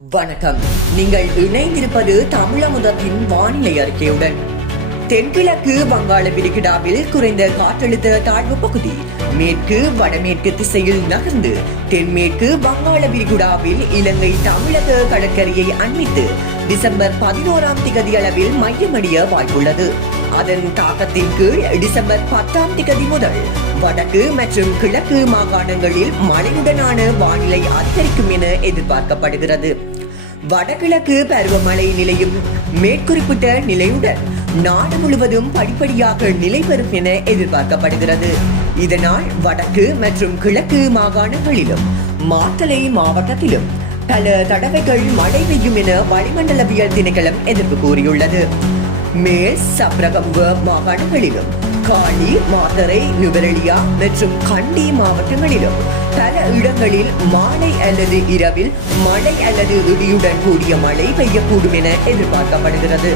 வணக்கம். நீங்கள் இணைந்திருப்பது தமிழமுதத்தின் வானிலை அறிக்கையுடன். தென்கிழக்கு வங்காள விரிகுடாவில் குறைந்த காற்றழுத்த தாழ்வு பகுதி மேற்கு வடமேற்கு திசையில் நகர்ந்து தென்மேற்கு வங்காள விரிகுடாவில் இலங்கை தமிழக கடற்கரையை அண்மித்து டிசம்பர் 11ஆம் திகதி அளவில் மையமடைய வாய்ப்புள்ளது. அதன் தாக்கத்தின் கீழ் டிசம்பர் 10ஆம் திகதி முதல் வடக்கு மற்றும் கிழக்கு மாகாணங்களில் மழையுடனான வானிலை அதிகரிக்கும் என எதிர்பார்க்கப்படுகிறது. வடகிழக்கு பருவமழை நிலையும் மேற்குறிப்பிட்ட நிலையுடன் நாடு முழுவதும் படிப்படியாக நிலை பெறும் என எதிர்பார்க்கப்படுகிறது. இதனால் வடக்கு மற்றும் கிழக்கு மாகாணங்களிலும் மாத்தளை மாவட்டத்திலும் பல தடவைகள் மழை பெய்யும் என வளிமண்டலவியல் திணைக்களம் எதிர்ப்பு கூறியுள்ளது. மேல் சப்ரகமுவ மாகாணங்களிலும் காலி, மாத்தறை, நுவரெலியா மற்றும் கண்டி மாவட்டங்களிலும் பல இடங்களில் மாலை அல்லது இரவில் மழை அல்லது இடியுடன் கூடிய மழை பெய்யக்கூடும் என எதிர்பார்க்கப்படுகிறது.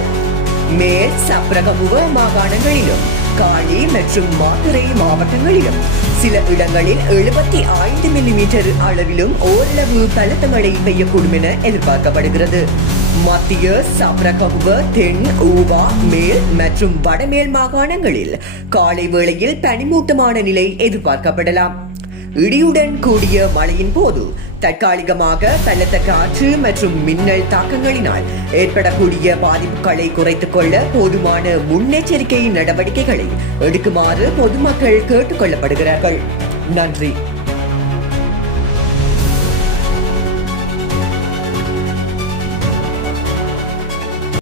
மேல் சப்ரகமுவ மாகாணங்களிலும் காலி மற்றும் மாத்தறை மாவட்டங்களிலும் சில இடங்களில் 75 மில்லிமீட்டர் அளவிலும் ஓரளவு பலத்த மழை பெய்யக்கூடும் என எதிர்பார்க்கப்படுகிறது. மத்திய சப்ரகமுவ, தென், ஊவா, மேல் மற்றும் வடமேல் மாகாணங்களில் காலை வேளையில் பனிமூட்டமான நிலை எதிர்பார்க்கப்படலாம். இடியுடன் கூடிய மழையின் போது தற்காலிகமாக பலத்த காற்று மற்றும் மின்னல் தாக்கங்களினால் ஏற்படக்கூடிய பாதிப்புகளை குறைத்துக் கொள்ள போதுமான முன்னெச்சரிக்கை நடவடிக்கைகளை எடுக்குமாறு பொதுமக்கள் கேட்டுக் கொள்ளப்படுகிறார்கள். நன்றி.